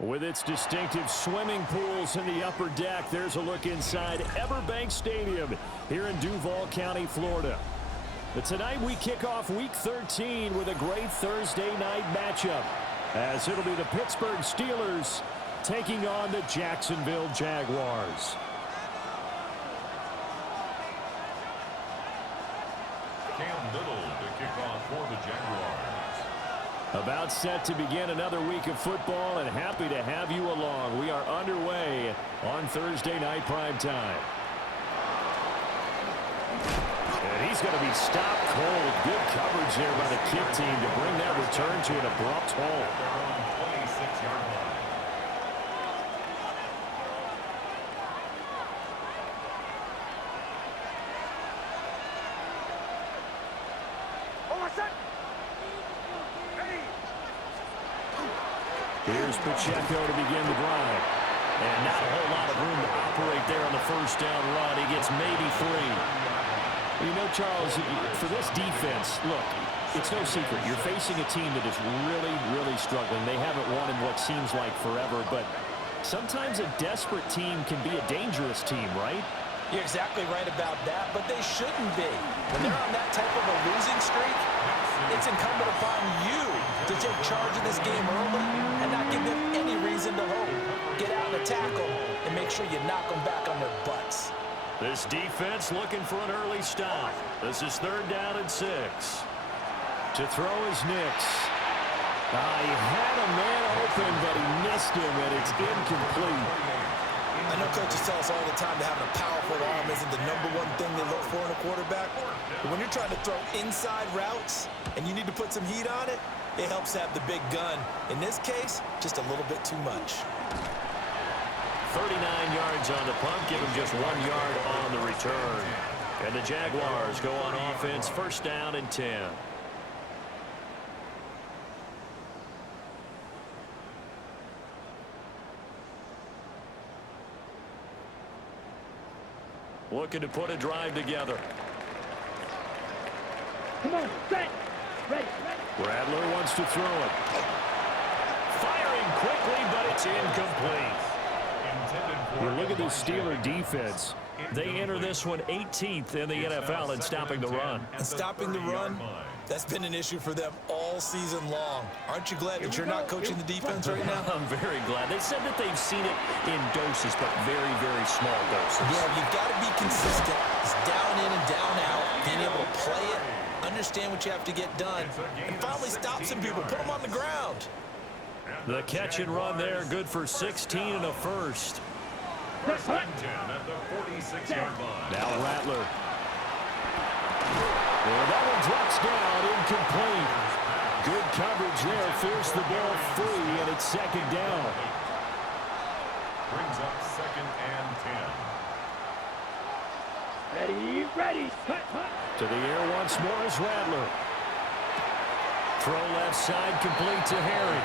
With its distinctive swimming pools in the upper deck, there's a look inside Everbank Stadium here in Duval County, Florida. But tonight we kick off Week 13 with a great Thursday night matchup, as it'll be the Pittsburgh Steelers taking on the Jacksonville Jaguars. Cam Little to kick off for the Jaguars. About set to begin another week of football, and happy to have you along. We are underway on Thursday night primetime. And he's going to be stopped cold. Good coverage there by the kick team to bring that return to an abrupt halt. They're on 26-yard line. Here's Pacheco to begin the drive. And not a whole lot of room to operate there on the first down run. He gets maybe 3. You know, Charles, for this defense, look, it's no secret. You're facing a team that is really, really struggling. They haven't won in what seems like forever, but sometimes a desperate team can be a dangerous team, right? You're exactly right about that, but they shouldn't be. When they're on that type of a losing streak, it's incumbent upon you to take charge of this game early and not give them any reason to hope. Get out and tackle and make sure you knock them back on their butts. This defense looking for an early stop. This is 3rd down and 6. To throw is Nix. He had a man open, but he missed him, and it's incomplete. I know coaches tell us all the time that having a powerful arm isn't the #1 thing they look for in a quarterback. But when you're trying to throw inside routes and you need to put some heat on it, it helps have the big gun. In this case, just a little bit too much. 39 yards on the punt, give him just 1 yard on the return. And the Jaguars go on offense, 1st down and 10. Looking to put a drive together. Come on, set, ready. Rattler wants to throw it. Firing quickly, but it's incomplete. You look at the Steeler defense. They enter this one 18th in the NFL in stopping the run. And stopping the run, that's been an issue for them all season long. Aren't you glad that you're not coaching the defense right now? I'm very glad. They said that they've seen it in doses, but very, very small doses. Yeah, you've got to be consistent. It's down in and down out. Being able to play it, understand what you have to get done, and finally stop some people, put them on the ground. The catch and run there, good for 16 and a first. First and 10 at the 46-yard line. Now Rattler. And that one drops down, incomplete. Good coverage there, forced the ball free, and it's 2nd down. Brings up 2nd and 10. Ready. To the air once more is Rattler. Throw left side, complete to Harry.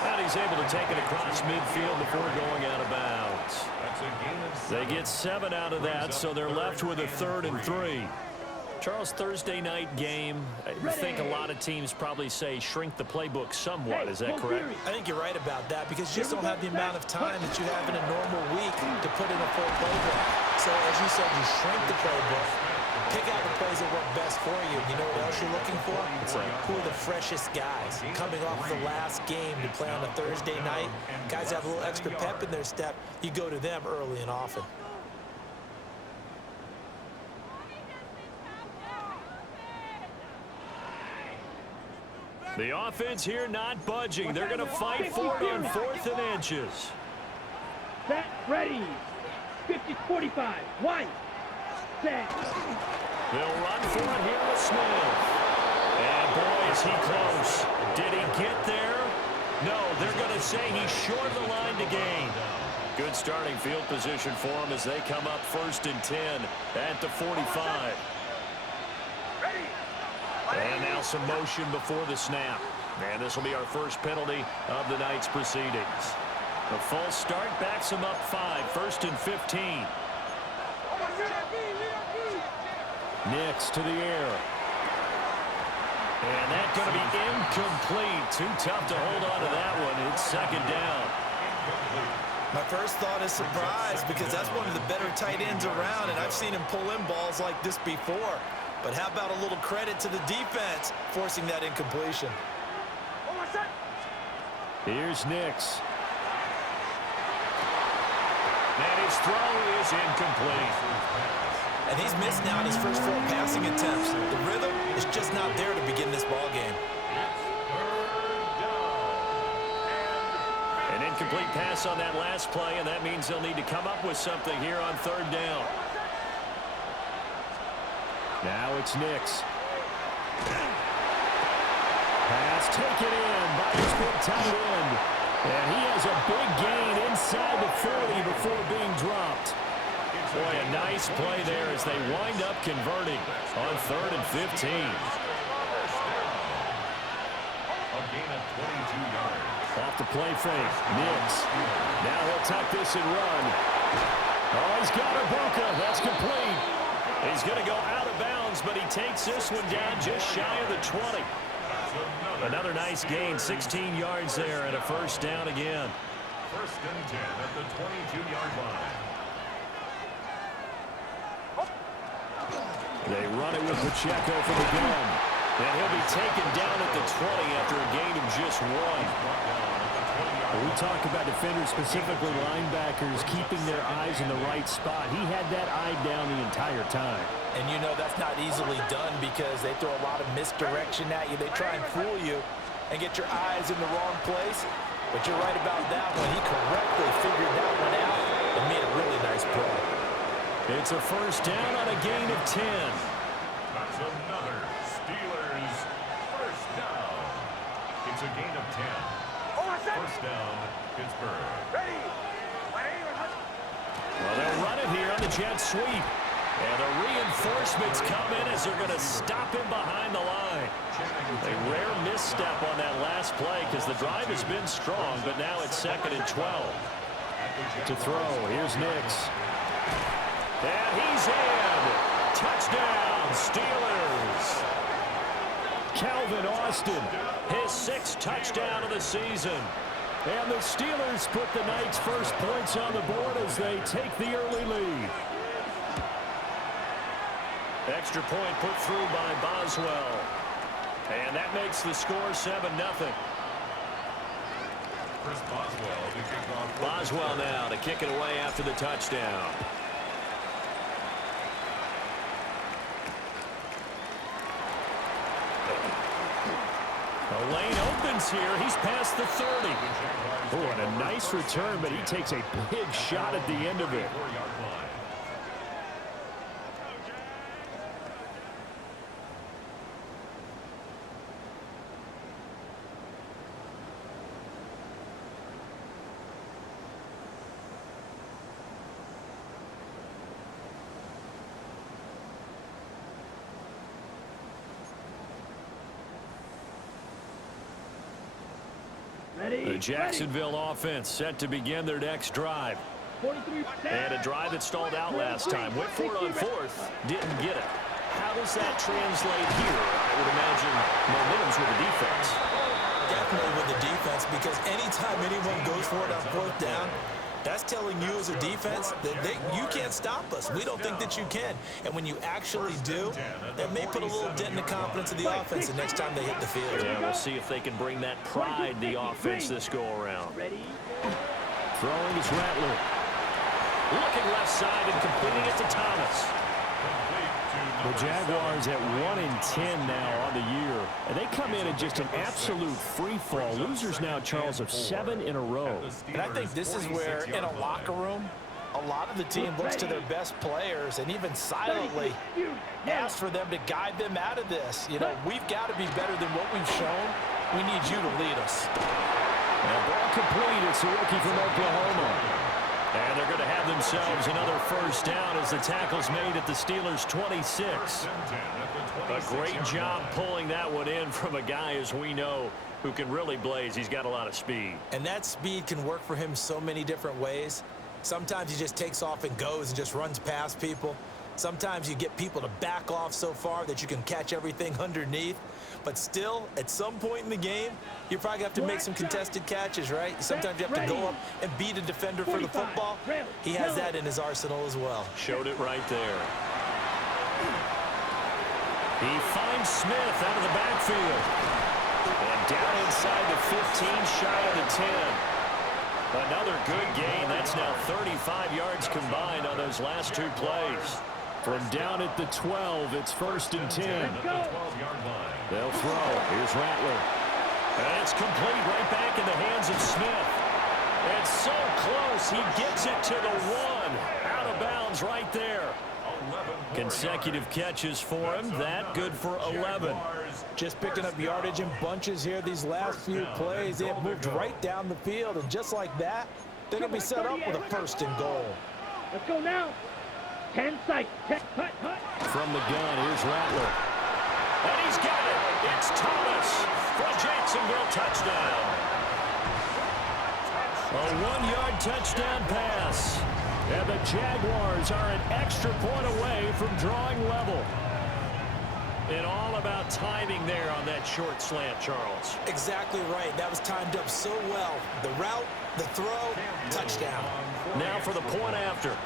And he's able to take it across midfield before going out of bounds. That's a gain of 7. They get 7 out of that, so they're left with a 3rd and 3. Charles, Thursday night game, I think a lot of teams probably say shrink the playbook somewhat. Is that correct? I think you're right about that because you just don't have the amount of time that you have in a normal week to put in a full playbook. So, as you said, you shrink the playbook, pick out the plays that work best for you. You know what else you're looking for? Who are the freshest guys coming off the last game to play on a Thursday night? Guys have a little extra pep in their step. You go to them early and often. The offense here not budging. They're going to fight for it on 4th and inches. Set, ready. 50-45. 1. Set. They'll run for it here with Smith. And boy, is he close. Did he get there? No, they're going to say he's short of the line to gain. Good starting field position for him as they come up 1st and 10 at the 45. And now some motion before the snap. And this will be our first penalty of the night's proceedings. The false start backs him up 5, 1st and 15. Nix to the air. And that's going to be incomplete. Too tough to hold on to that one. It's 2nd down. My first thought is surprise because that's one of the better tight ends around, and I've seen him pull in balls like this before. But how about a little credit to the defense forcing that incompletion? Here's Nix. And his throw is incomplete. And he's missed now on his first 4 passing attempts. The rhythm is just not there to begin this ball game. An incomplete pass on that last play, and that means they'll need to come up with something here on 3rd down. Now it's Nix. Pass taken in by his big tight end. And he has a big gain inside the 40 before being dropped. Boy, a nice play there as they wind up converting on 3rd and 15. A gain of 22 yards. Off the play fake, Nix. Now he'll tuck this and run. Oh, he's got Ibuka. That's complete. He's going to go out of bounds, but he takes this one down just shy of the 20. Another nice gain, 16 yards there, and a 1st down again. 1st and 10 at the 22-yard line. They run it with Pacheco for the gun. And he'll be taken down at the 20 after a gain of just 1. We talk about defenders, specifically linebackers, keeping their eyes in the right spot. He had that eye down the entire time. And you know that's not easily done because they throw a lot of misdirection at you. They try and fool you and get your eyes in the wrong place. But you're right about that one. He correctly figured that one out and made a really nice play. It's a 1st down on a gain of 10. That's another Steelers 1st down. It's a gain of 10. 1st down, Pittsburgh. Well, they'll run it here on the jet sweep. And the reinforcements come in as they're going to stop him behind the line. A rare misstep on that last play because the drive has been strong, but now it's 2nd and 12. To throw, here's Nix. And he's in. Touchdown, Steelers. Calvin Austin, his 6th touchdown of the season. And the Steelers put the Knights' first points on the board as they take the early lead. Extra point put through by Boswell. And that makes the score 7-0. Chris Boswell to kick off. Boswell now to kick it away after the touchdown. The lane opens here. He's past the 30. Oh, and a nice return, but he takes a big shot at the end of it. The Jacksonville offense set to begin their next drive. And a drive that stalled out last time. Went for it on 4th, didn't get it. How does that translate here? I would imagine momentum's with the defense. Definitely with the defense, because anytime anyone goes for it on 4th down, that's telling you as a defense that you can't stop us. We don't think that you can. And when you actually do, that may put a little dent in the confidence of the offense the next time they hit the field. Yeah, we'll see if they can bring that pride the offense this go-around. Throwing is Rattler. Looking left side and completing it to Thomas. The Jaguars at 1-10 now on the year. And they come in at just an absolute free fall. Losers now, Charles, of 7 in a row. And I think this is where, in a locker room, a lot of the team looks to their best players and even silently asks for them to guide them out of this. You know, we've got to be better than what we've shown. We need you to lead us. And ball complete. It's a rookie from Oklahoma. And they're going to have themselves another 1st down as the tackle's made at the Steelers' 26. A great job pulling that one in from a guy, as we know, who can really blaze. He's got a lot of speed. And that speed can work for him so many different ways. Sometimes he just takes off and goes and just runs past people. Sometimes you get people to back off so far that you can catch everything underneath. But still, at some point in the game, you're probably going to have to make some contested catches, right? Sometimes you have to go up and beat a defender for the football. He has that in his arsenal as well. Showed it right there. He finds Smith out of the backfield. And down inside the 15, shy of the 10. Another good gain. That's now 35 yards combined on those last two plays. From down at the 12, it's 1st and 10. They'll throw. Here's Rattler. And it's complete right back in the hands of Smith. It's so close. He gets it to the 1. Out of bounds right there. Consecutive catches for him. That good for 11. Just picking up yardage in bunches here these last few plays. They have moved right down the field. And just like that, they're going to be set up with a 1st and goal. Let's go now. 10 seconds. Hut. From the gun, here's Rattler. And he's got it. It's Thomas for a Jacksonville touchdown. A 1-yard touchdown pass. And the Jaguars are an extra point away from drawing level. And all about timing there on that short slant, Charles. Exactly right. That was timed up so well. The route, the throw, touchdown. Now for the point after.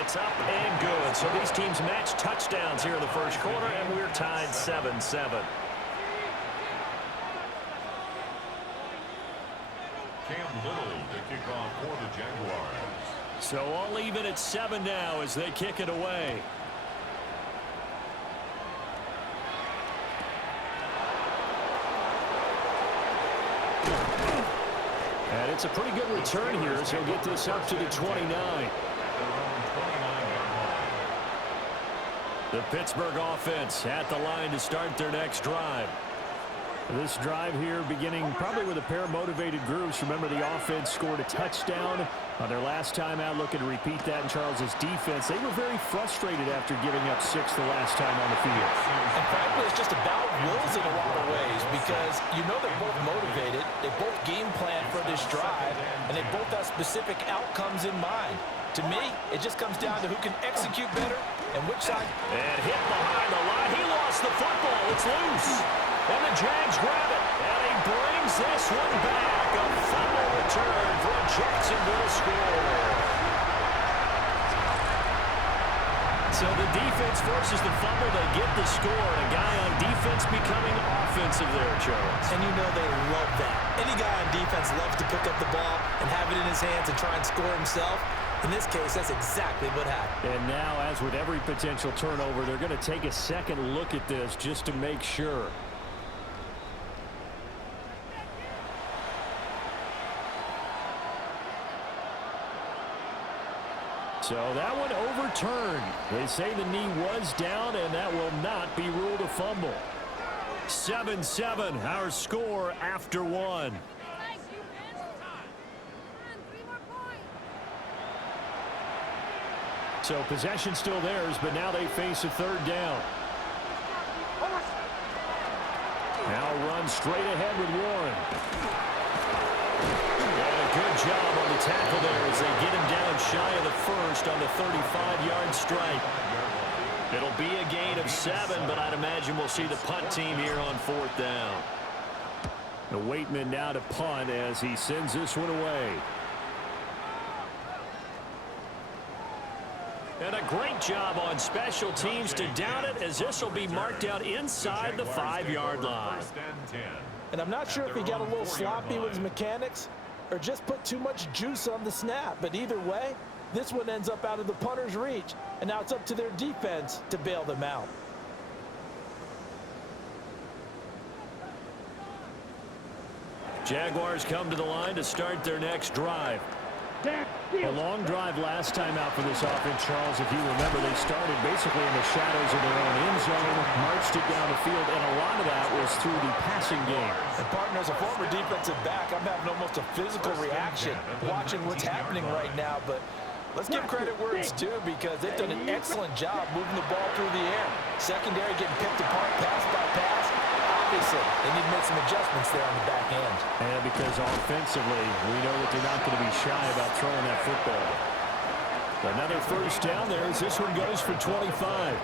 It's up and good. So these teams match touchdowns here in the first quarter, and we're tied 7-7. Cam Little to kick off for the Jaguars. So all even at 7 now as they kick it away. And it's a pretty good return here as he'll get this up to the 29. The Pittsburgh offense at the line to start their next drive. This drive here beginning probably with a pair of motivated groups. Remember, the offense scored a touchdown on their last time out. Looking to repeat that in Charles's defense. They were very frustrated after giving up 6 the last time on the field. And frankly, it's just about wills in a lot of ways because you know they're both motivated. They both game plan for this drive, and they both have specific outcomes in mind. To me, it just comes down to who can execute better and which side. And hit behind the line. He lost the football. It's loose. And the Jags grab it. And he brings this one back. A fumble return for a Jacksonville score. So the defense forces the fumble. They get the score. And a guy on defense becoming offensive there, Charles. And you know they love that. Any guy on defense loves to pick up the ball and have it in his hands and try and score himself. In this case, that's exactly what happened. And now, as with every potential turnover, they're going to take a second look at this just to make sure. So that one overturned. They say the knee was down, and that will not be ruled a fumble. 7-7, our score after 1. So possession still theirs, but now they face a 3rd down. Now run straight ahead with Warren. And a good job on the tackle there as they get him down shy of the 1st on the 35-yard strike. It'll be a gain of 7, but I'd imagine we'll see the punt team here on 4th down. The Waitman now to punt as he sends this one away. And a great job on special teams to down it as this will be marked out inside the 5-yard line. And I'm not sure if he got a little sloppy with his mechanics or just put too much juice on the snap. But either way, this one ends up out of the punter's reach. And now it's up to their defense to bail them out. Jaguars come to the line to start their next drive. A long drive last time out for this offense, Charles. If you remember, they started basically in the shadows of their own end zone, marched it down the field, and a lot of that was through the passing game. And partner, as a former defensive back, I'm having almost a physical reaction watching what's happening right now. But let's give credit where it's due because they've done an excellent job moving the ball through the air. Secondary getting picked apart pass by pass. Obviously, they need to make some adjustments there on the back end. And because offensively, we know that they're not going to be shy about throwing that football. Another first down there as this one goes for 25.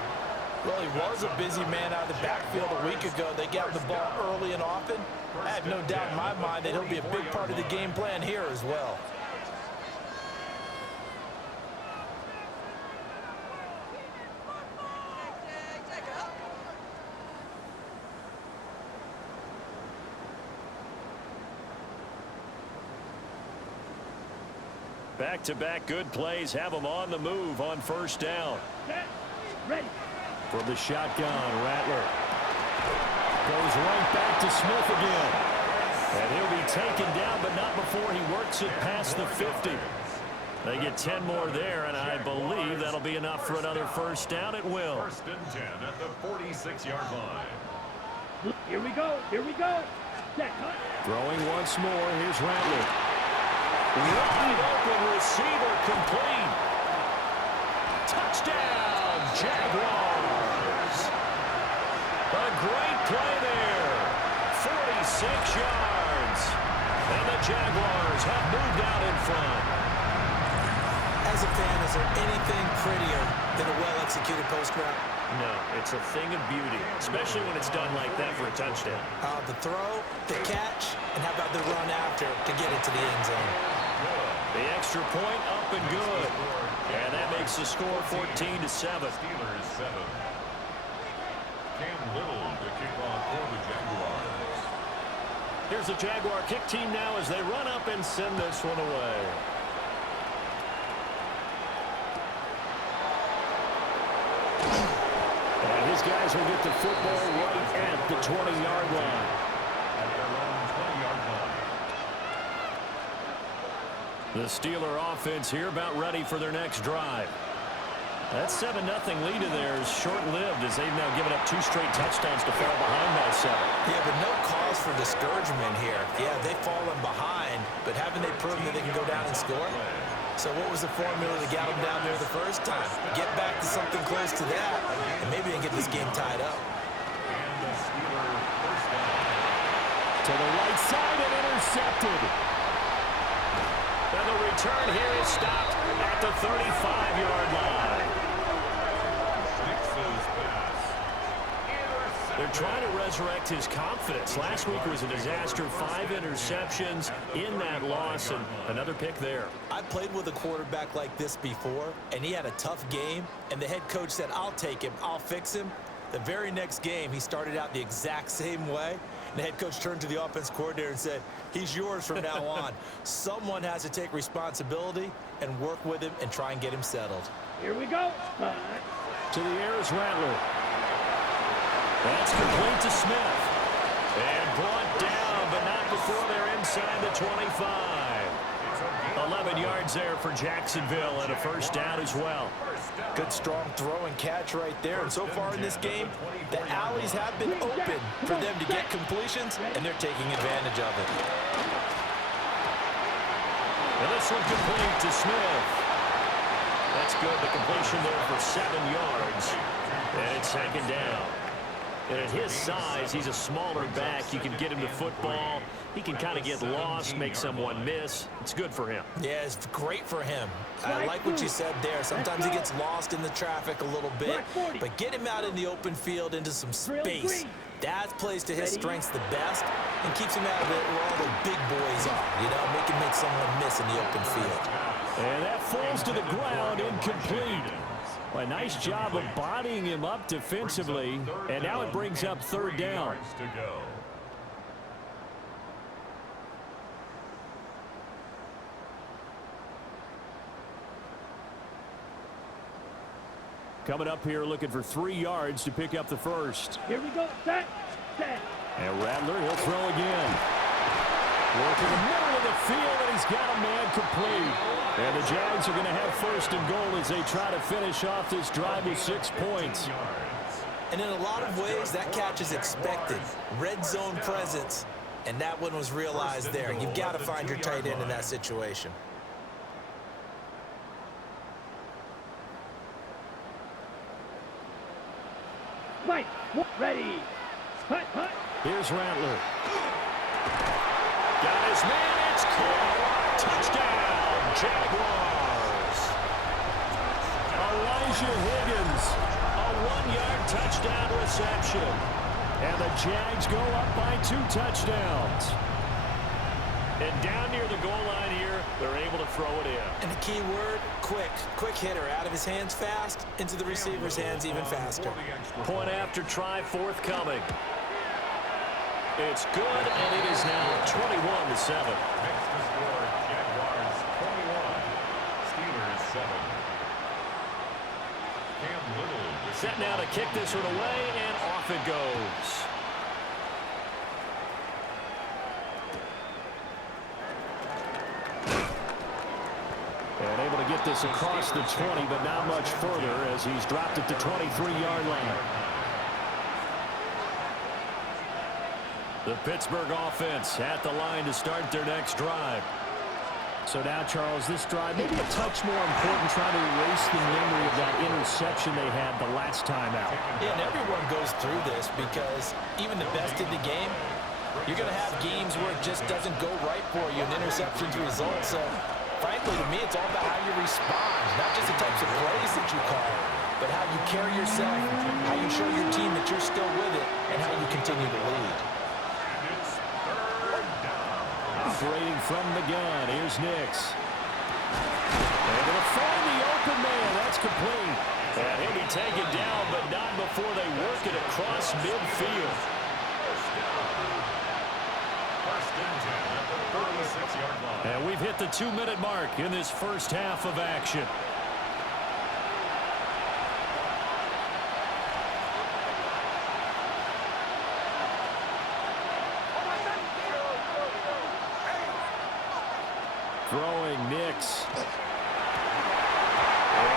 Well, he was a busy man out of the backfield a week ago. They got him the ball early and often. I have no doubt in my mind that he'll be a big part of the game plan here as well. Back-to-back good plays have them on the move on first down. Ready. From the shotgun, Rattler goes right back to Smith again. And he'll be taken down, but not before he works it past the 50. They get 10 more there, and I believe that'll be enough for another first down. It will. First and 10 at the 46-yard line. Here we go. Here we go. Set. Hunt. Throwing once more. Here's Rattler. Wide open receiver complete. Touchdown, Jaguars. A great play there. 46 yards. And the Jaguars have moved out in front. As a fan, is there anything prettier than a well-executed post route? No, it's a thing of beauty, especially when it's done like that for a touchdown. The throw, the catch, and how about the run after to get it to the end zone? The extra point up and good. And that makes the score 14-7. Steelers 7. Cam Little to kick off for the Jaguars. Here's the Jaguar kick team now as they run up and send this one away. And his guys will get the football right at the 20-yard line. At their own 20-yard line. The Steeler offense here about ready for their next drive. That 7-0 lead of theirs short-lived as they've now given up 2 straight touchdowns to fall behind by 7. Yeah, but no cause for discouragement here. Yeah, they've fallen behind, but haven't they proven that they can go down and score? So what was the formula that got them down there the first time? Get back to something close to that, and maybe they can get this game tied up. And the Steeler first down. To the right side and intercepted. And the return here is stopped at the 35-yard line. They're trying to resurrect his confidence. Last week was a disaster. 5 interceptions in that loss, and another pick there. I played with a quarterback like this before, and he had a tough game, and the head coach said, I'll take him, I'll fix him. The very next game, he started out the exact same way. And the head coach turned to the offense coordinator and said, he's yours from now on. Someone has to take responsibility and work with him and try and get him settled. Here we go. To the air is Rattler. That's complete to Smith. And brought down, but not before they're inside the 25. 11 yards there for Jacksonville and a first down as well. Good strong throw and catch right there. And so far in this game, the alleys have been open for them to get completions, and they're taking advantage of it. And this one complete to Smith. That's good. The completion there for 7 yards. And it's second down. And at his size, he's a smaller back. You can get him to football. He can kind of get lost, make someone miss. It's good for him. Yeah, it's great for him. I like what you said there. Sometimes he gets lost in the traffic a little bit, but get him out in the open field into some space. That plays to his strengths the best and keeps him out of it where all the big boys are, you know, make someone miss in the open field. And that falls to the ground, incomplete. Well, a nice job of bodying him up defensively, and now it brings up third down. Coming up here looking for 3 yards to pick up the first. Here we go. Set. And Rattler, he'll throw again. Working the middle of the field, and he's got a man complete. And the Jags are going to have first and goal as they try to finish off this drive with 6 points. And in a lot of ways, that catch is expected. Red zone presence, and that one was realized there. You've got to find your tight end in that situation. Mike, ready. Hut. Here's Rattler. Got his man, it's caught. Touchdown, Jaguars. Elijah Higgins. A 1-yard touchdown reception. And the Jags go up by 2 touchdowns. And down near the goal line here, they're able to throw it in. And the key word, quick. Quick hitter. Out of his hands fast, into the receiver's hands even faster. Point after try forthcoming. It's good, and it is now 21-7. Makes the score Jaguars 21, Steelers 7. Cam Little Set now to kick this one away, and off it goes. And able to get this across the 20, but not much further as he's dropped at the 23-yard line. The Pittsburgh offense at the line to start their next drive. So now, Charles, this drive maybe a touch more important, trying to erase the memory of that interception they had the last time out. Yeah, and everyone goes through this because even the best in the game, you're going to have games where it just doesn't go right for you and interceptions result. So, frankly, to me, it's all about how you respond, not just the types of plays that you call, but how you carry yourself, how you show your team that you're still with it, and how you continue to lead. Operating from the gun, here's Nix. Able to find the open man, that's complete. And he'll be taken down, but not before they work it across midfield. And we've hit the 2-minute mark in this first half of action. Throwing Nix. And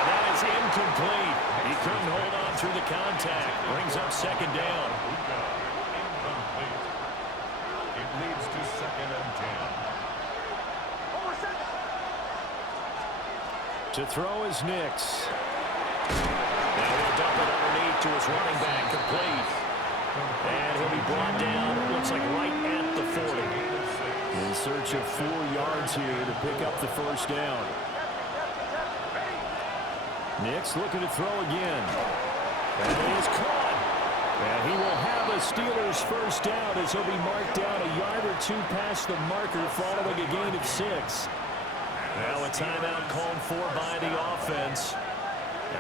that is incomplete. He couldn't hold on through the contact. Brings up second down. incomplete. It leads to 2nd and 10. To throw is Nix. Now he'll dump it underneath to his running back, complete. And he'll be brought down, it looks like right at the 40. In search of 4 yards here to pick up the first down. Nix looking to throw again. And it is caught. And he will have a Steelers first down as he'll be marked down a yard or 2 past the marker following a gain of 6. Now a timeout called for by the offense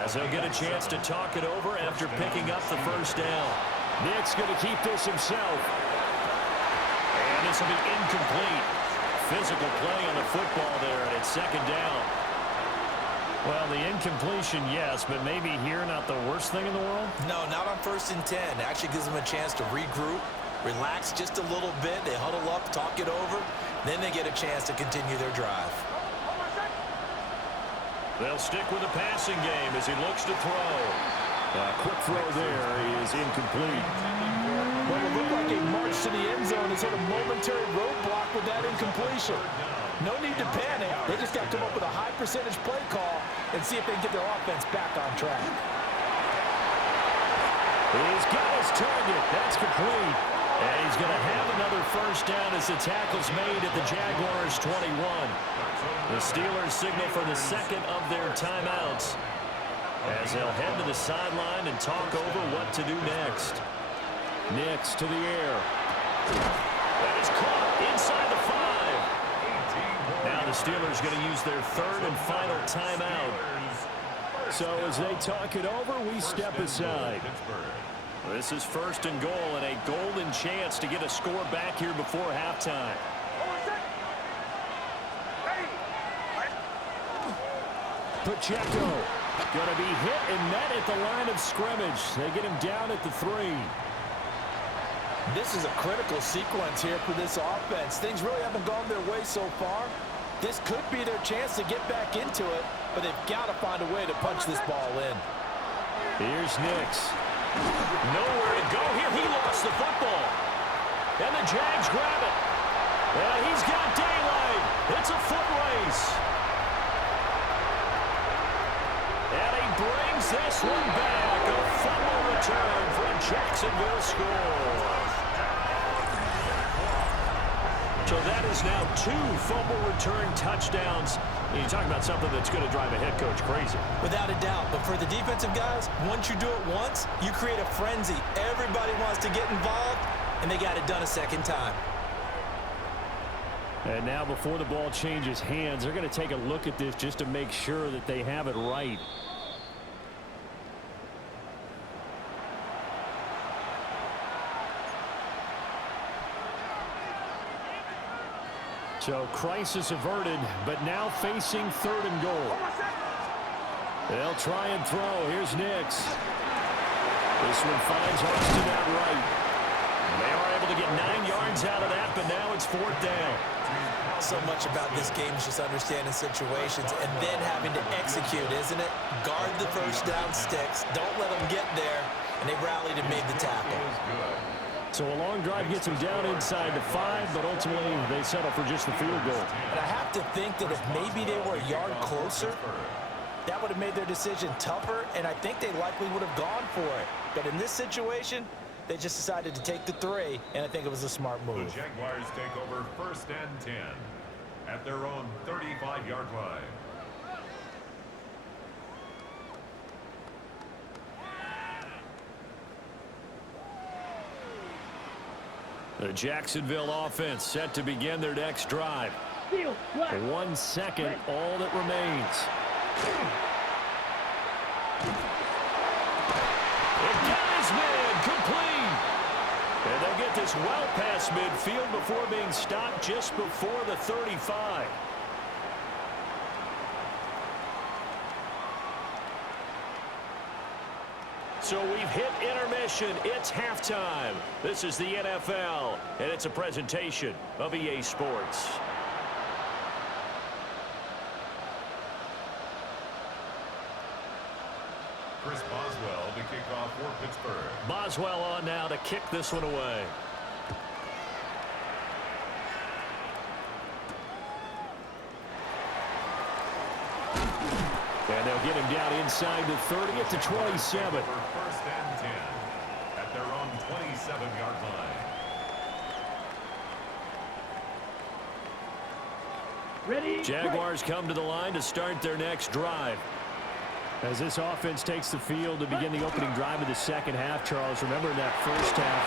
as they'll get a chance to talk it over after picking up the first down. Nix going to keep this himself. And this will be incomplete. Physical play on the football there, and it's second down. Well, the incompletion, yes, but maybe here not the worst thing in the world? No, not on 1st and 10. Actually gives them a chance to regroup, relax just a little bit. They huddle up, talk it over. Then they get a chance to continue their drive. They'll stick with the passing game as he looks to throw. Quick throw there is incomplete. Well, it looked like a march to the end zone is sort of momentary roadblock with that incompletion. No need to panic. They just got to come up with a high percentage play call and see if they can get their offense back on track. He's got his target. That's complete. And he's going to have another first down as the tackle's made at the Jaguars 21. The Steelers signal for the second of their timeouts as they'll head to the sideline and talk over what to do next. Nix to the air. That is caught inside the 5. Now the Steelers going to use their 3rd and final timeout. So as they talk it over, we step aside. This is 1st and goal and a golden chance to get a score back here before halftime. Pacheco going to be hit and met at the line of scrimmage. They get him down at the 3. This is a critical sequence here for this offense. Things really haven't gone their way so far. This could be their chance to get back into it, but they've got to find a way to punch this ball in. Here's Nix. Nowhere to go here. He lost the football. And the Jags grab it. And he's got daylight. It's a foot race. And he brings this one back. A fumble return for a Jacksonville score. So that is now 2 fumble return touchdowns You talk about something that's going to drive a head coach crazy. Without a doubt. But for the defensive guys, once you do it once, you create a frenzy. Everybody wants to get involved, and they got it done a second time. And now before the ball changes hands, they're going to take a look at this just to make sure that they have it right. So crisis averted, but now facing 3rd and goal. They'll try and throw. Here's Nix. This one finds Austin out right. They are able to get 9 yards out of that, but now it's 4th down. So much about this game is just understanding situations and then having to execute, isn't it? Guard the first down sticks. Don't let them get there. And they rallied and made the tackle. So a long drive gets them down inside the 5, but ultimately they settle for just the field goal. And I have to think that if maybe they were a yard closer, that would have made their decision tougher, and I think they likely would have gone for it. But in this situation, they just decided to take the 3, and I think it was a smart move. The Jaguars take over 1st and 10 at their own 35-yard line. The Jacksonville offense set to begin their next drive. 1 second, all that remains. It got his man complete. And they'll get this well past midfield before being stopped just before the 35. So we've hit intermission. It's halftime. This is the NFL, and it's a presentation of EA Sports. Chris Boswell to kick off for Pittsburgh. Boswell on now to kick this one away. And they'll get him down inside the 30 at the 27. For 1st and 10 at their own 27-yard line. Ready? Jaguars come to the line to start their next drive. As this offense takes the field to begin the opening drive of the second half, Charles, remember in that first half,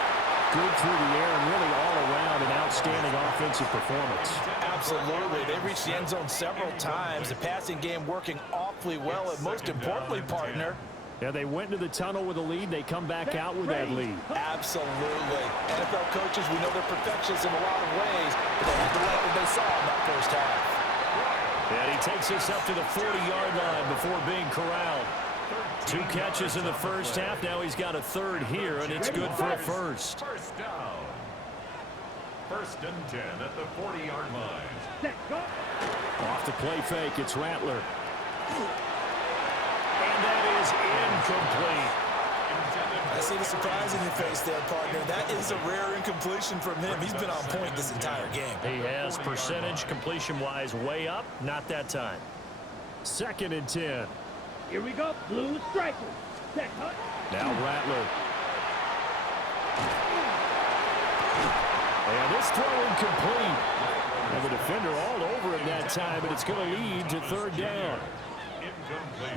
good through the air and really all around an outstanding offensive performance. Absolutely. They reached the end zone several times. The passing game working awfully well, and most importantly, partner, Yeah, they went into the tunnel with a lead. They come back out with that lead. absolutely. NFL coaches, we know they're perfectionists in a lot of ways, but they had to like what they saw in that first half. And he takes us up to the 40-yard line before being corralled. 2 catches in the first half. Now he's got a 3rd here, and it's good for a first. First down. 1st and 10 at the 40-yard line. Set, go. Off the play fake, it's Rattler. And that is incomplete. I see the surprise in your face there, partner. That is a rare incompletion from him. He's been on point this entire game. He has percentage completion-wise way up. Not that time. 2nd and 10. Here we go. Blue striker. Set, cut. Now Rattler. And this throw incomplete. And the defender all over him that time, and it's going to lead to 3rd down.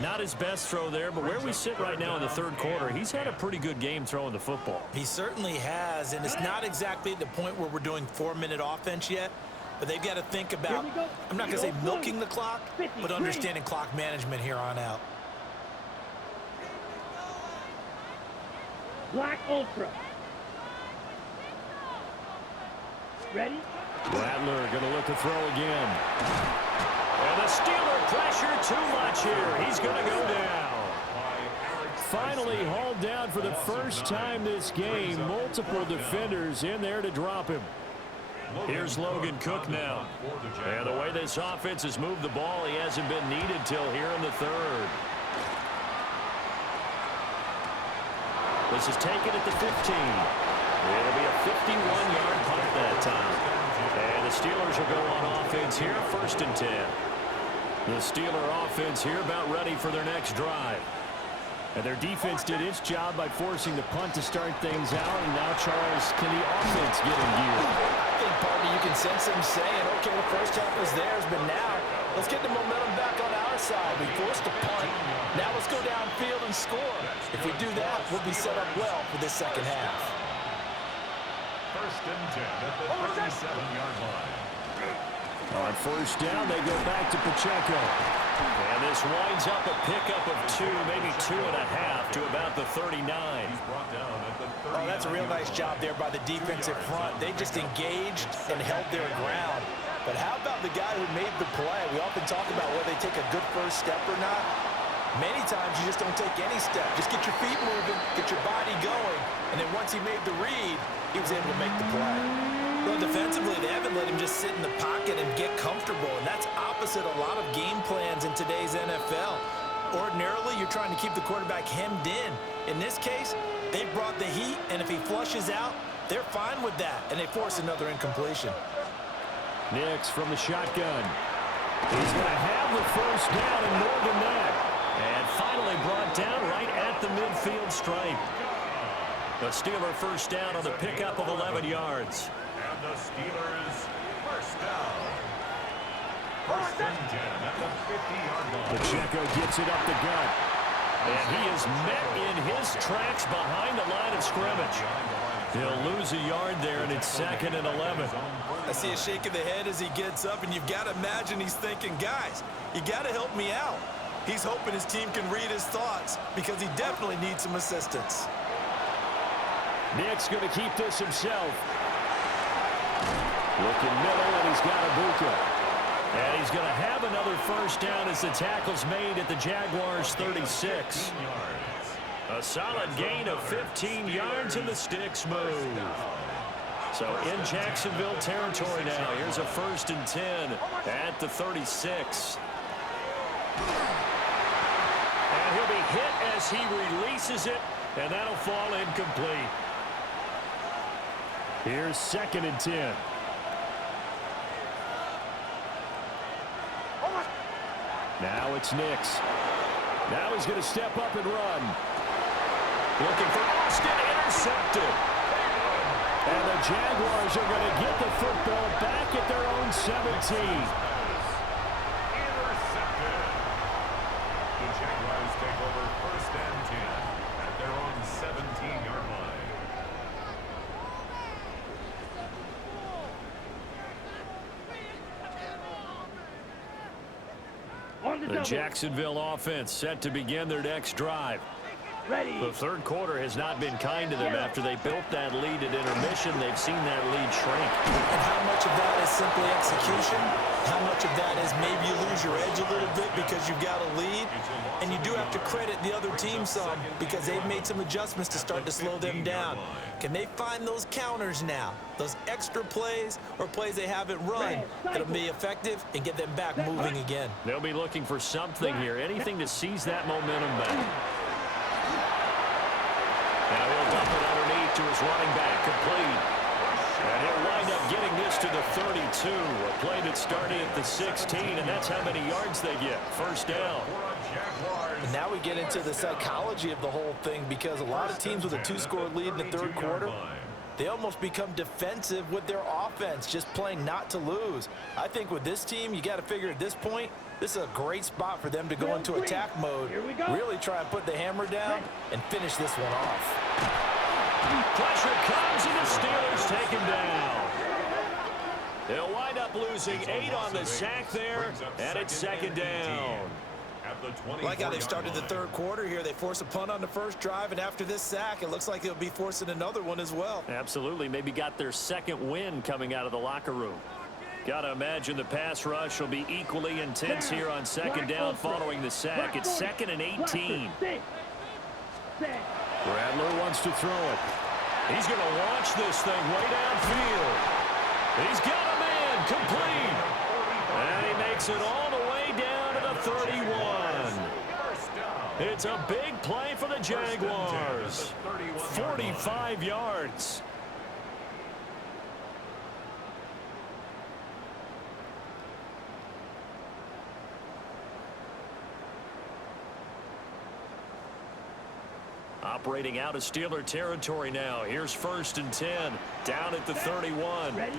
Not his best throw there, but where we sit right now in the 3rd quarter, he's had a pretty good game throwing the football. He certainly has, and it's not exactly at the point where we're doing 4-minute offense yet, but they've got to think about, I'm not going to say milking the clock, but understanding clock management here on out. Black Ultra. Ready? Rattler going to look to throw again. And the Steeler pressure too much here. He's going to go down. Finally hauled down for the first time this game. Multiple defenders in there to drop him. Here's Logan Cook now. And the way this offense has moved the ball, he hasn't been needed till here in the 3rd. This is taken at the 15. It'll be a 51-yard punt that time. And the Steelers will go on offense here, 1st and 10. The Steeler offense here about ready for their next drive. And their defense did its job by forcing the punt to start things out. And now, Charles, can the offense get in gear? I think, partner, you can sense them saying, okay, the first half was theirs, but now Let's get the momentum back on our side. We forced a punt. Now let's go downfield and score. If we do that, we'll be set up well for this second half. First and 10 at the 37-yard line. On first down, they go back to Pacheco. And this winds up a pickup of 2, maybe 2.5 to about the 39. He's brought down at the 39. Oh, that's a real nice job there by the defensive front. They just engaged and held their ground. But how about the guy who made the play? We often talk about whether they take a good first step or not. Many times you just don't take any step. Just get your feet moving, get your body going, and then once he made the read, he was able to make the play. Well, defensively, they haven't let him just sit in the pocket and get comfortable, and that's opposite a lot of game plans in today's NFL. Ordinarily, you're trying to keep the quarterback hemmed in. In this case, they brought the heat, and if he flushes out, they're fine with that, and they force another incompletion. Nix from the shotgun. He's going to have the first down and more than that. And finally brought down right at the midfield stripe. The Steeler first down on the pickup of 11 yards. And the Steelers first down. First and 10 at the 50-yard line. Pacheco gets it up the gut. And he is met in his tracks behind the line of scrimmage. He'll lose a yard there, and it's 2nd and 11. I see a shake of the head as he gets up, and you've got to imagine he's thinking, guys, you got to help me out. He's hoping his team can read his thoughts because he definitely needs some assistance. Nick's going to keep this himself. Looking middle, and he's got Ibuka. And he's going to have another first down as the tackle's made at the Jaguars' 36. A solid gain of 15 yards, and the sticks move. So in Jacksonville territory now. Here's a 1st and 10 at the 36. And he'll be hit as he releases it, and that'll fall incomplete. Here's 2nd and 10. Now it's Nix. Now he's going to step up and run. Looking for Austin, intercepted. And the Jaguars are going to get the football back at their own 17. Intercepted. The Jaguars take over 1st and 10 at their own 17-yard line. The Jacksonville offense set to begin their next drive. Ready. The third quarter has not been kind to them. After they built that lead at intermission, they've seen that lead shrink. And how much of that is simply execution? How much of that is maybe you lose your edge a little bit because you've got a lead? And you do have to credit the other team some because they've made some adjustments to start to slow them down. Can they find those counters now? Those extra plays or plays they haven't run that'll be effective and get them back moving again? They'll be looking for something here, anything to seize that momentum back. Now he'll dump it underneath to his running back, complete. And he'll wind up getting this to the 32. A play that started at the 16, and that's how many yards they get. First down. And now we get into the psychology of the whole thing because a lot of teams with a 2-score lead in the third quarter, they almost become defensive with their offense, just playing not to lose. I think with this team, you got to figure at this point, this is a great spot for them to go into attack mode, really try and put the hammer down and finish this one off. Pressure comes, and the Steelers take him down. They'll wind up losing 8 on the sack there, and it's 2nd down. Like how they've started the third quarter here. They force a punt on the first drive, and after this sack, it looks like they'll be forcing another one as well. Absolutely. Maybe got their second win coming out of the locker room. Got to imagine the pass rush will be equally intense here on 2nd down following the sack. It's 2nd and 18. Rattler wants to throw it. He's going to launch this thing way downfield. He's got a man complete. And he makes it all the way down to the 31. It's a big play for the Jaguars. 45 yards. Operating out of Steeler territory now. Here's 1st and 10. Down at the 31. Ready?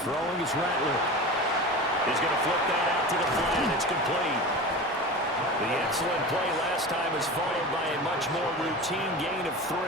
Throwing is Rattler. He's going to flip that out to the flat. It's complete. The excellent play last time is followed by a much more routine gain of 3.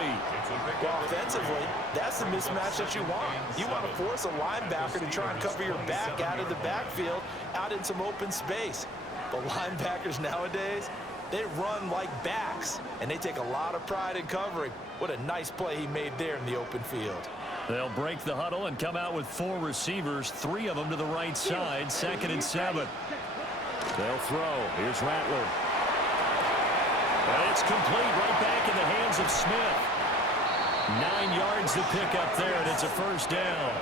Well, offensively, that's the mismatch that you want. You want to force a linebacker to try and cover your back out of the backfield, out in some open space. But linebackers nowadays, they run like backs, and they take a lot of pride in covering. What a nice play he made there in the open field. They'll break the huddle and come out with 4 receivers, 3 of them to the right side, 2nd and 7. They'll throw. Here's Rattler. And it's complete right back in the hands of Smith. 9 yards to pick up there, and it's a first down.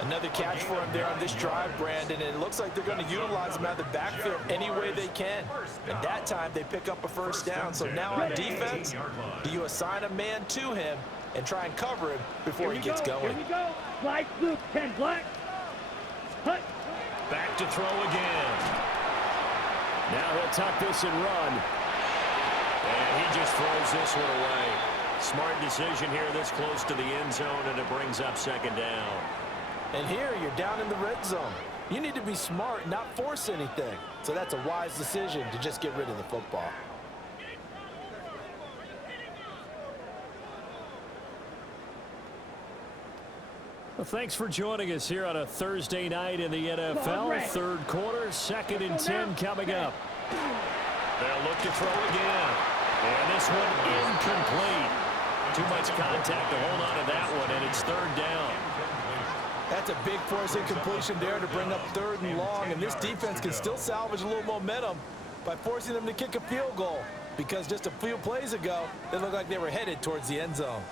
Another catch for him there on this drive, Brandon, and it looks like they're going to utilize him out of the backfield any way they can. And that time they pick up a first down. So now on defense, do you assign a man to him and try and cover him before he gets going? Here we go. Slide Luke, 10 black. Hut. Back to throw again. Now he'll tuck this and run. And he just throws this one away. Smart decision here this close to the end zone, and it brings up 2nd down. And here you're down in the red zone. You need to be smart and not force anything. So that's a wise decision to just get rid of the football. Well, thanks for joining us here on a Thursday night in the NFL. 3rd quarter, 2nd and 10 coming up. They'll look to throw again. And this one incomplete. Too much contact to hold on to that one, and it's 3rd down. That's a big force incompletion there to bring up 3rd and long, and this defense can still salvage a little momentum by forcing them to kick a field goal, because just a few plays ago, they looked like they were headed towards the end zone.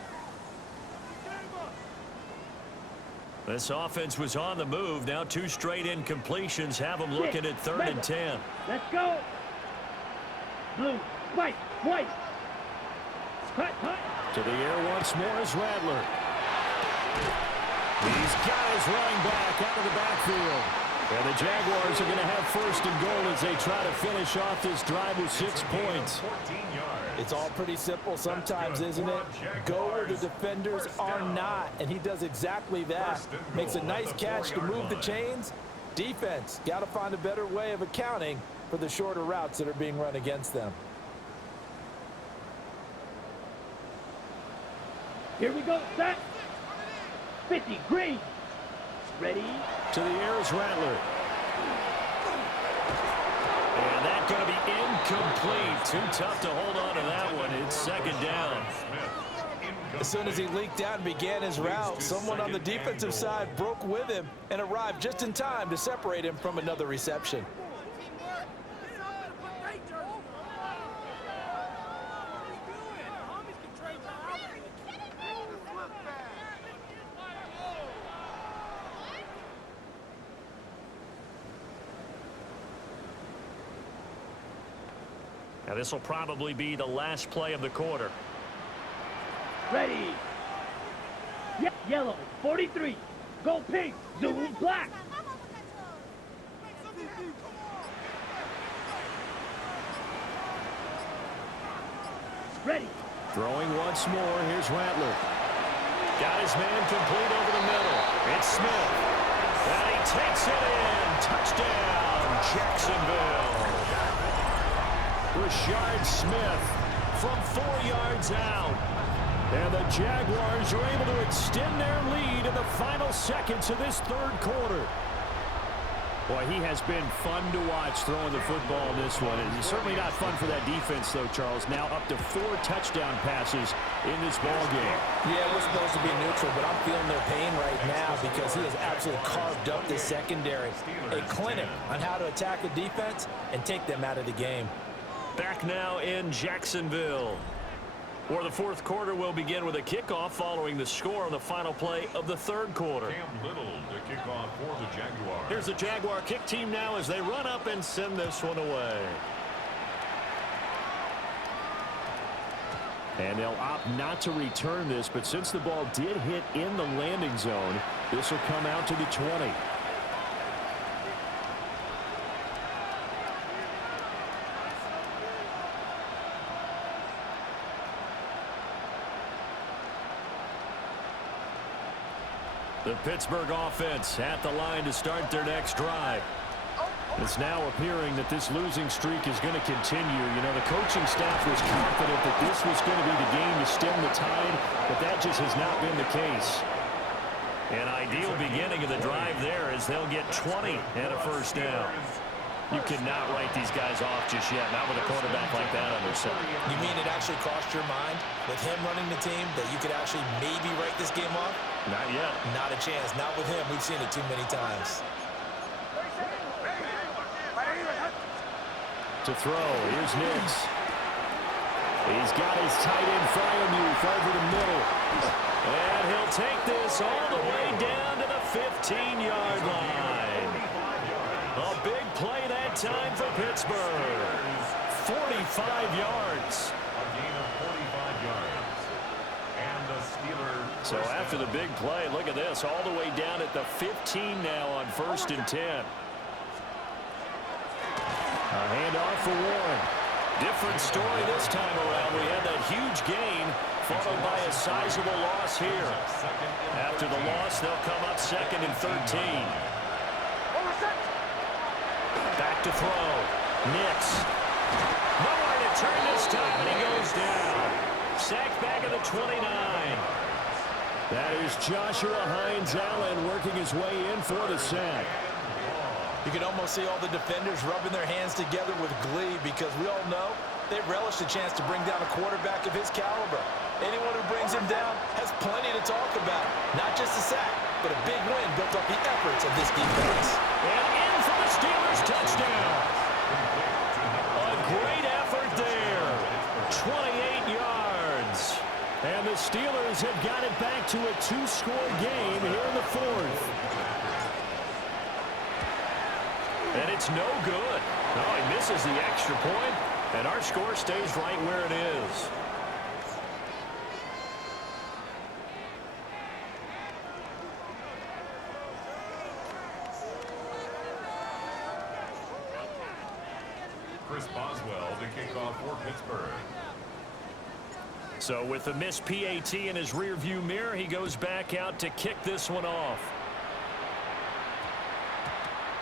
This offense was on the move. Now 2 straight incompletions have them looking at 3rd and 10. Let's go. Blue, white. Hut. To the air once more is Rattler. These guys running back out of the backfield. And the Jaguars are going to have 1st and goal as they try to finish off this drive with 6 points. It's all pretty simple sometimes, isn't it? Go where the defenders are not, and he does exactly that. Makes a nice catch to move the chains. Defense, got to find a better way of accounting for the shorter routes that are being run against them. Here we go, set. 50, green. Ready. To the air is Rattler. And that's going to be incomplete. Too tough to hold on to that one. It's 2nd down. As soon as he leaked out and began his route, someone on the defensive side broke with him and arrived just in time to separate him from another reception. Now this will probably be the last play of the quarter. Ready. Yellow, 43. Go pink. Zoom black. Ready. Throwing once more. Here's Rattler. Got his man complete over the middle. It's Smith. And he takes it in. Touchdown, Jacksonville. Rashard Smith from 4 yards out. And the Jaguars are able to extend their lead in the final seconds of this 3rd quarter. Boy, he has been fun to watch throwing the football in this one. And it's certainly not fun for that defense, though, Charles. Now up to 4 touchdown passes in this ball game. Yeah, we're supposed to be neutral, but I'm feeling their pain right now because he has absolutely carved up this secondary. A clinic on how to attack the defense and take them out of the game. Back now in Jacksonville, where the 4th quarter will begin with a kickoff following the score on the final play of the 3rd quarter. Cam Little to kick off for the Jaguars. Here's the Jaguar kick team now as they run up and send this one away. And they'll opt not to return this, but since the ball did hit in the landing zone, this will come out to the 20. The Pittsburgh offense at the line to start their next drive. It's now appearing that this losing streak is going to continue. You know, the coaching staff was confident that this was going to be the game to stem the tide, but that just has not been the case. An ideal beginning of the drive there as they'll get 20 and a first down. You cannot write these guys off just yet, not with a quarterback like that on their side. You mean it actually crossed your mind with him running the team that you could actually maybe write this game off? Not yet. Not a chance. Not with him. We've seen it too many times. To throw, here's Nix. He's got his tight end Fryermuth over the middle. And he'll take this all the way down to the 15-yard line. A big play that time for Pittsburgh. 45 yards. A gain of 45 yards. And the Steelers. So after the big play, look at this, all the way down at the 15 now on 1st and 10. A handoff for Warren. Different story this time around. We had that huge gain followed by a sizable loss here. After the loss, they'll come up 2nd and 13. Back to throw. Nix. Nowhere to turn this time, and he goes down. Sacked back at the 29. That is Joshua Hines-Allen working his way in for the sack. You can almost see all the defenders rubbing their hands together with glee because we all know they relish the chance to bring down a quarterback of his caliber. Anyone who brings him down has plenty to talk about. Not just a sack, but a big win built off the efforts of this defense. And in for the Steelers touchdown. A great effort there. 28 yards. And the Steelers have got it back to a 2-score game here in the 4th. And it's no good. Oh, he misses the extra point, and our score stays right where it is. Chris Boswell to kick off for Pittsburgh. So with the missed PAT in his rearview mirror, he goes back out to kick this one off.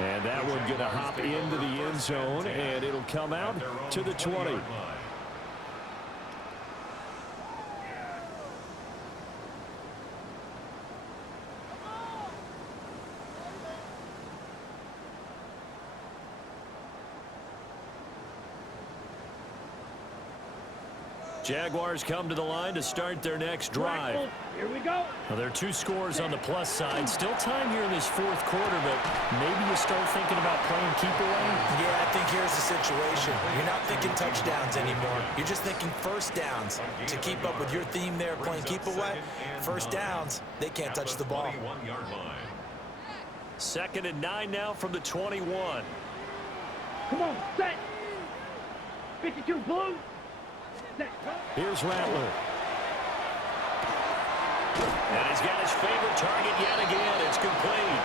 And that one going to hop into the end zone, and it'll come out to the 20. Jaguars come to the line to start their next drive. Here we go. Well, there are 2 scores on the plus side. Still time here in this 4th quarter, but maybe you start thinking about playing keep away. Yeah, I think here's the situation. You're not thinking touchdowns anymore. You're just thinking first downs. To keep up with your theme there, playing keep away, first downs, they can't touch the ball. 21-yard line. 2nd and 9 now from the 21. Come on, set. 52 blue. Here's Rattler. And he's got his favorite target yet again. It's complete.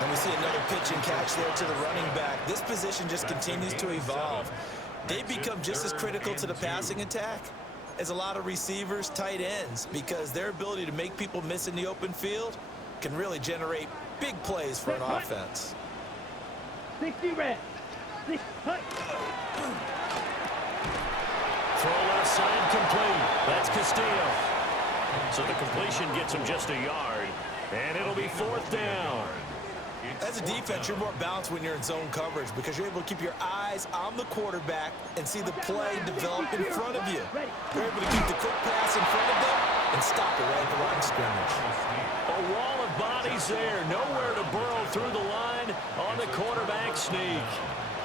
And we see another pitch and catch there to the running back. This position just continues to evolve. They become just as critical to the passing attack as a lot of receivers, tight ends, because their ability to make people miss in the open field can really generate big plays for an offense. 60 red. 6 hut. Throw left side complete. That's Castillo. So the completion gets him just a yard. And it'll be 4th down. As a defense, you're more balanced when you're in zone coverage because you're able to keep your eyes on the quarterback and see the play develop in front of you. You're able to keep the quick pass in front of them and stop it right at the line of scrimmage. A wall of bodies there. Nowhere to burrow through the line on the quarterback sneak.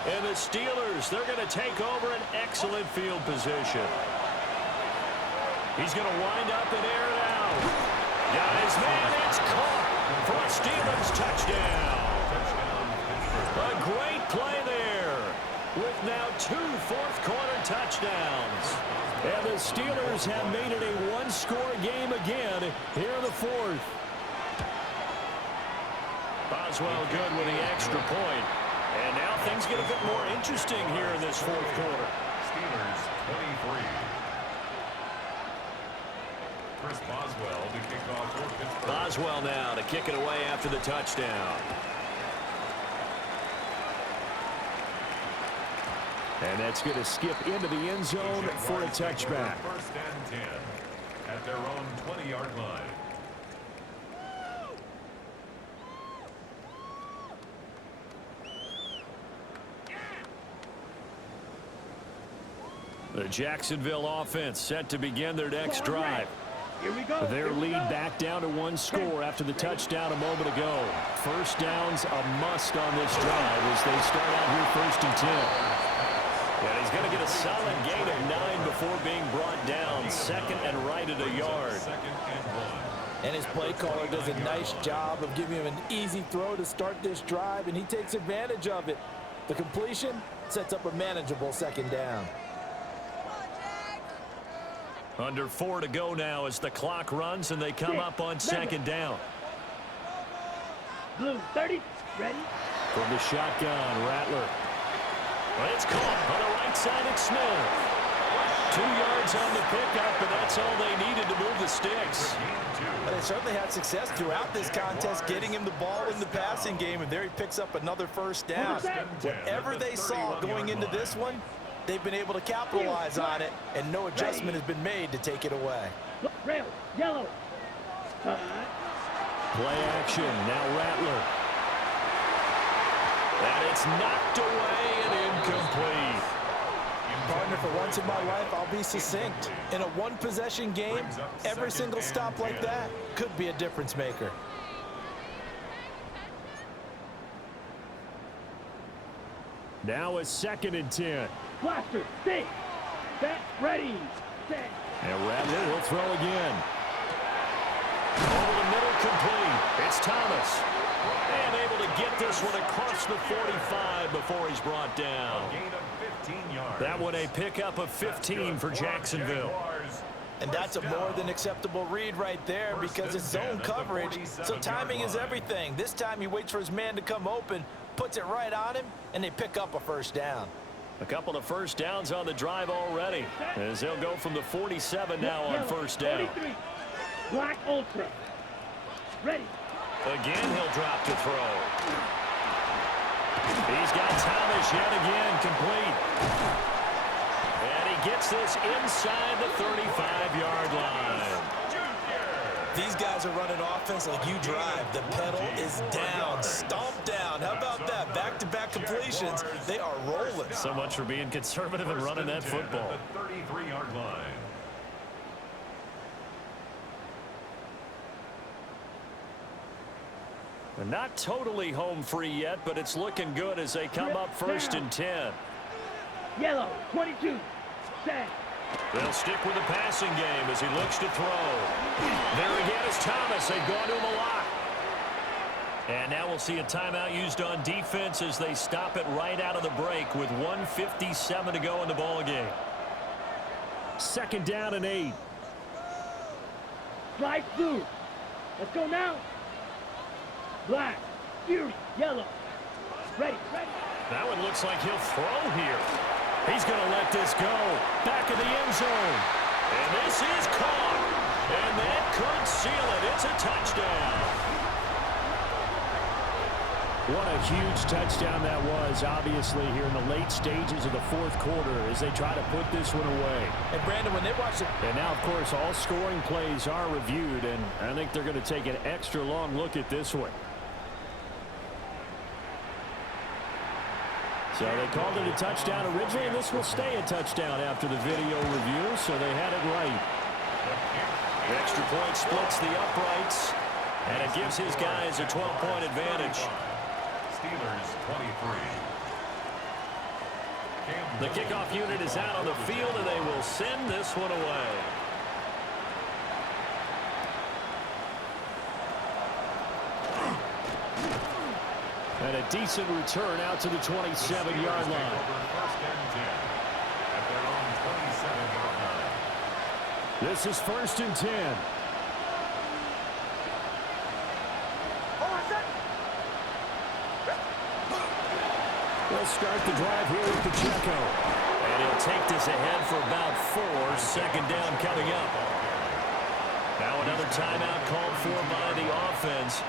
And the Steelers, they're going to take over an excellent field position. He's going to wind up and air it out. Got his man. It's caught for a Steelers touchdown. A great play there with now 2 fourth-quarter touchdowns. And the Steelers have made it a 1-score game again here in the 4th. Boswell good with the extra point. And now things get a bit more interesting here in this 4th quarter. Steelers 23. Chris Boswell to kick off for Pittsburgh. Boswell now to kick it away after the touchdown. And that's going to skip into the end zone for a touchback. First and 10 at their own 20-yard line. The Jacksonville offense set to begin their next drive. Here we go. Their lead back down to one score after the touchdown a moment ago. First down's a must on this drive as they start out here first and 10. And he's going to get a solid gain of 9 before being brought down. Second and right at a yard. And his play caller does a nice job of giving him an easy throw to start this drive, and he takes advantage of it. The completion sets up a manageable second down. Under 4 to go now as the clock runs and they come up on second down. Blue 30, ready? From the shotgun, Rattler. Well, it's caught on the right side at Smith. 2 yards on the pickup, and that's all they needed to move the sticks. But they certainly had success throughout this contest, getting him the ball in the passing game, and there he picks up another first down. Whatever they saw going into this one, they've been able to capitalize on it, and no adjustment has been made to take it away. Rail, yellow. Play action, now Rattler. And it's knocked away and incomplete. Partner, for once in my life, I'll be succinct. In a one-possession game, every single stop like that could be a difference maker. Now a second and 10. Blaster, stay. Set, ready, set. And Rattler will throw again. Over the middle, complete. It's Thomas. And able to get this one across the 45 before he's brought down. Gain of 15 yards. That one a pickup of 15 for Jacksonville. And that's a more than acceptable read right there because it's zone coverage, so timing is everything. This time he waits for his man to come open, puts it right on him, and they pick up a first down. A couple of first downs on the drive already as they'll go from the 47 now on first down. 43. Black Ultra. Ready. Again, he'll drop to throw. He's got Thomas yet again, complete. And he gets this inside the 35-yard line. These guys are running offense like you drive. The pedal is down, stomped down. How about that? Back-to-back completions. They are rolling. So much for being conservative and running that football. The 33-yard line. Not totally home free yet, but it's looking good as they come up first and 10. Yellow, 22. Set. They'll stick with the passing game as he looks to throw. There again is Thomas. They've gone to him a lot. And now we'll see a timeout used on defense as they stop it right out of the break with 1:57 to go in the ball game. Second down and 8. Slide blue. Let's go now. Black, fury, yellow. Ready, ready. That one looks like he'll throw here. He's going to let this go. Back in the end zone. And this is caught. And that could seal it. It's a touchdown. What a huge touchdown that was, obviously, here in the late stages of the fourth quarter as they try to put this one away. And, Brandon, when they watch it... And now, of course, all scoring plays are reviewed, and I think they're going to take an extra long look at this one. So they called it a touchdown originally, and this will stay a touchdown after the video review, so they had it right. The extra point splits the uprights, and it gives his guys a 12-point advantage. Steelers 23. The kickoff unit is out on the field, and they will send this one away. And a decent return out to the 27-yard line. This is first and 10. They'll start the drive here with Pacheco. And he'll take this ahead for about 4. Second down coming up. Now another timeout called for by the offense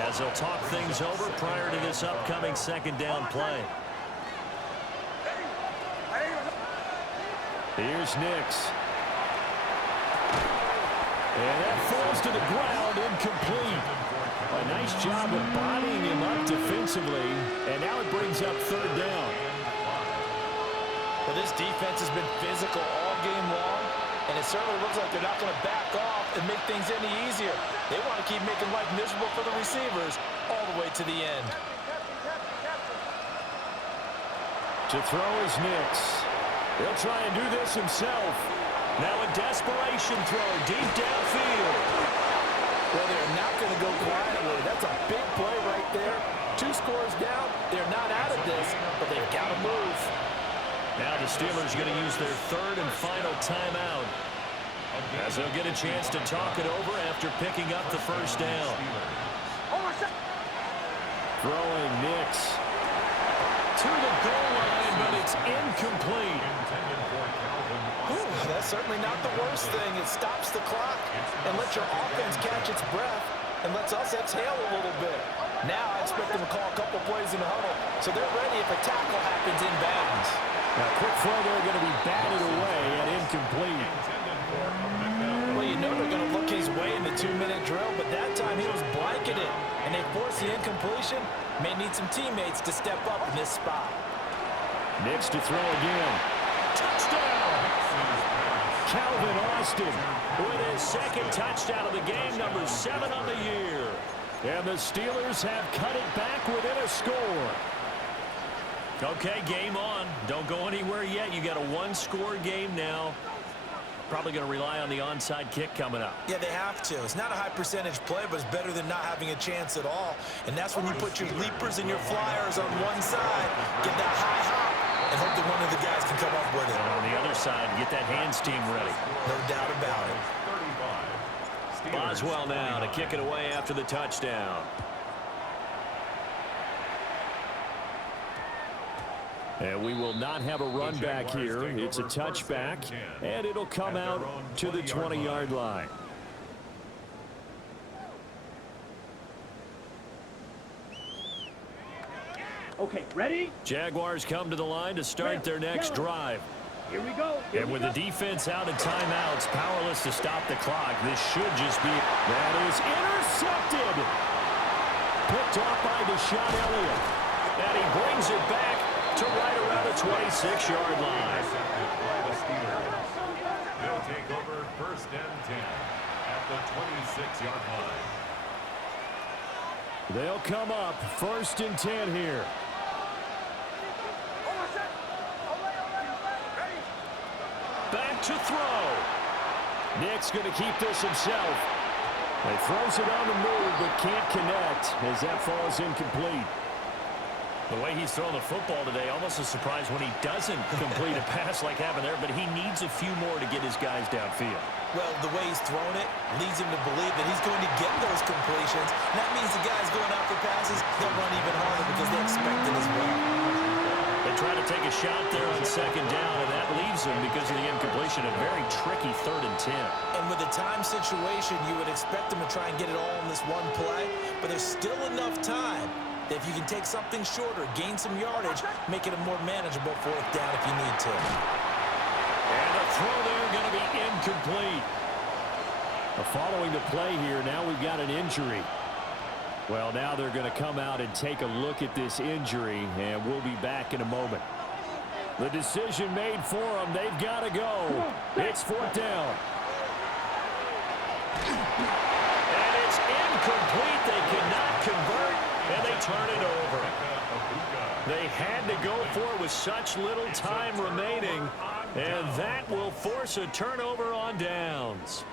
as they'll talk things over prior to this upcoming second down play. Here's Nix. And that falls to the ground, incomplete. A nice job of bodying him up defensively, and now it brings up third down. Well, this defense has been physical all game long, and it certainly looks like they're not going to back off and make things any easier. They want to keep making life miserable for the receivers all the way to the end. To throw is Nix. He'll try and do this himself. Now a desperation throw deep downfield. Well, they're not going to go quietly. That's a big play right there. 2 scores down. They're not out of this, but they've got to move. Now the Steelers are going to use their third and final timeout as they'll get a chance to talk it over after picking up the first down. Throwing Nix to the goal line, but it's incomplete. Ooh, that's certainly not the worst thing. It stops the clock and lets your offense catch its breath and lets us exhale a little bit. Now I expect them to call a couple plays in the huddle, so they're ready if a tackle happens in bounds. Now, quick throw there going to be batted away and incomplete. Well, you know they're going to look his way in the 2-minute drill, but that time he was blanketed, and they forced the incompletion. May need some teammates to step up in this spot. Nix to throw again. Touchdown! Calvin Austin with his second touchdown of the game, number 7 on the year. And the Steelers have cut it back within a score. Okay, game on. Don't go anywhere yet. You got a 1-score game now. Probably going to rely on the onside kick coming up. Yeah, they have to. It's not a high percentage play, but it's better than not having a chance at all. And that's when you put your leapers and your flyers on one side, get that high hop, and hope that one of the guys can come up with it. And on the other side, get that hands team ready. No doubt about it. Boswell now to kick it away after the touchdown. And we will not have a run back here. It's a touchback, and it'll come out to the 20-yard line. Okay, ready? Jaguars come to the line to start their next drive. Here we go. And with the defense out of timeouts, powerless to stop the clock, this should just be... That is intercepted. Picked off by Deshaun Elliott. And he brings it back to right around the 26-yard line. They'll take over first and 10 at the 26-yard line. They'll come up first and 10 here. Back to throw. Nick's going to keep this himself. He throws it on the move, but can't connect as that falls incomplete. The way he's throwing the football today, almost a surprise when he doesn't complete a pass like happened there, but he needs a few more to get his guys downfield. Well, the way he's thrown it leads him to believe that he's going to get those completions. And that means the guys going out for passes, they'll run even harder because they expect it as well. They try to take a shot there on second down, and that leaves them because of the incompletion. A very tricky 3rd and 10. And with the time situation, you would expect them to try and get it all in this one play, but there's still enough time that if you can take something shorter, gain some yardage, make it a more manageable 4th down if you need to. And a throw there going to be incomplete. Following the play here, now we've got an injury. Well, now they're going to come out and take a look at this injury, and we'll be back in a moment. The decision made for them. They've got to go. It's 4th down. And it's incomplete. They cannot convert, and they turn it over. They had to go for it with such little time remaining, and that will force a turnover on downs.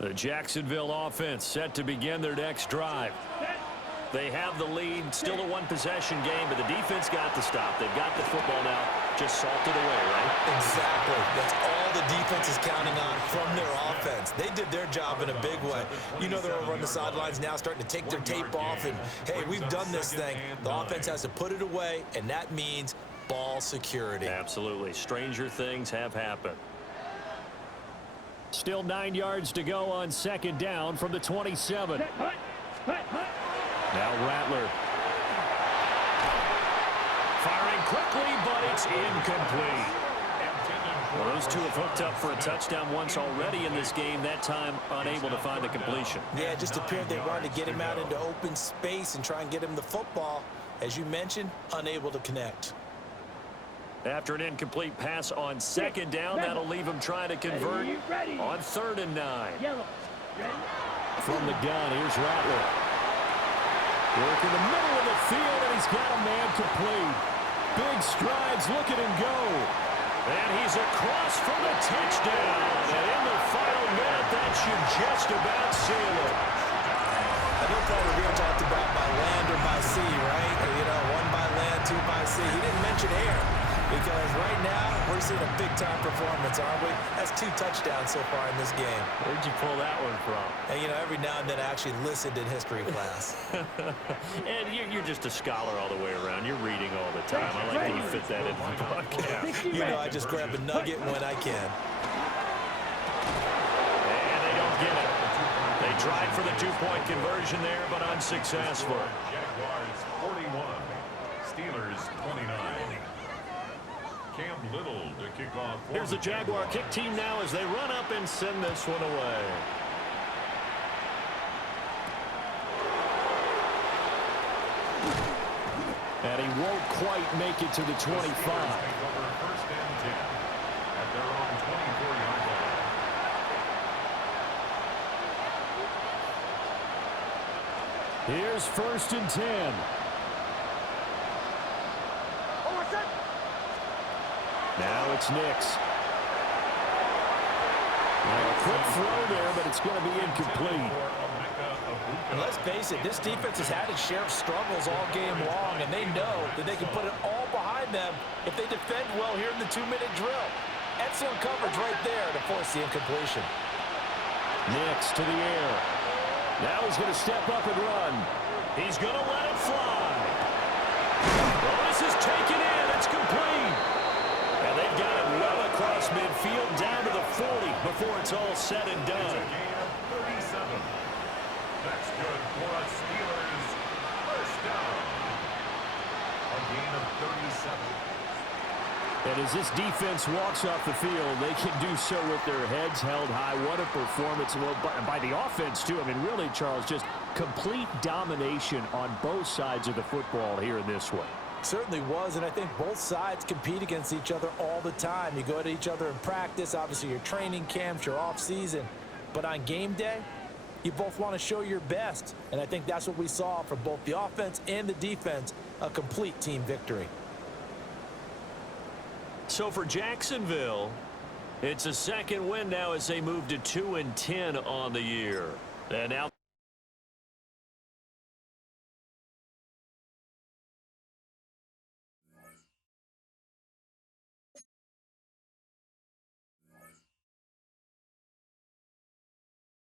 The Jacksonville offense set to begin their next drive. They have the lead, still a one-possession game, but the defense got the stop. They've got the football now, just salted away, right? Exactly. That's all the defense is counting on from their offense. They did their job in a big way. You know they're over on the sidelines now starting to take their tape off, and, hey, we've done this thing. The offense has to put it away, and that means ball security. Absolutely. Stranger things have happened. Still 9 yards to go on second down from the 27. Now Rattler. Firing quickly, but it's incomplete. Well, those two have hooked up for a touchdown once already in this game, that time unable to find the completion. Yeah, it just appeared they wanted to get him out into open space and try and get him the football. As you mentioned, unable to connect. After an incomplete pass on second down, that'll leave him trying to convert on 3rd and 9. From the gun, here's Rattler. Work in the middle of the field, and he's got a man complete. Big strides, look at him go. And he's across for the touchdown. And in the final minute, that should just about seal it. I know Paul Revere talked about by land or by sea, right? Or, you know, one by land, two by sea. He didn't mention air. Because right now, we're seeing a big-time performance, aren't we? That's 2 touchdowns so far in this game. Where'd you pull that one from? And, you know, every now and then I actually listened in history class. And you're just a scholar all the way around. You're reading all the time. I like that you fit that in the broadcast. You know, I just grab a nugget when I can. And they don't get it. They tried for the 2-point conversion there, but unsuccessful. Jaguars 41, Steelers 29. Cam Little to kick off. Here's the Jaguar kick team now as they run up and send this one away. And he won't quite make it to the 25. First and 10 at their own 24-yard line. Here's 1st and 10. Now it's Nix. A quick throw there, but it's going to be incomplete. And let's face it, this defense has had its share of struggles all game long, and they know that they can put it all behind them if they defend well here in the 2-minute drill. Excellent coverage right there to force the incompletion. Nix to the air. Now he's going to step up and run. He's going to let it fly. Well, this is taken in. It's complete. And they've got it well across midfield down to the 40 before it's all said and done. It's a gain of 37. That's good for us Steelers. First down. A gain of 37. And as this defense walks off the field, they can do so with their heads held high. What a performance. Well, by the offense, too. I mean, really, Charles, just complete domination on both sides of the football here in this one. Certainly was, and I think both sides compete against each other all the time. You go at each other in practice, obviously your training camps, your off-season. But on game day, you both want to show your best. And I think that's what we saw from both the offense and the defense, a complete team victory. So for Jacksonville, it's a second win now as they move to 2-10 on the year. And now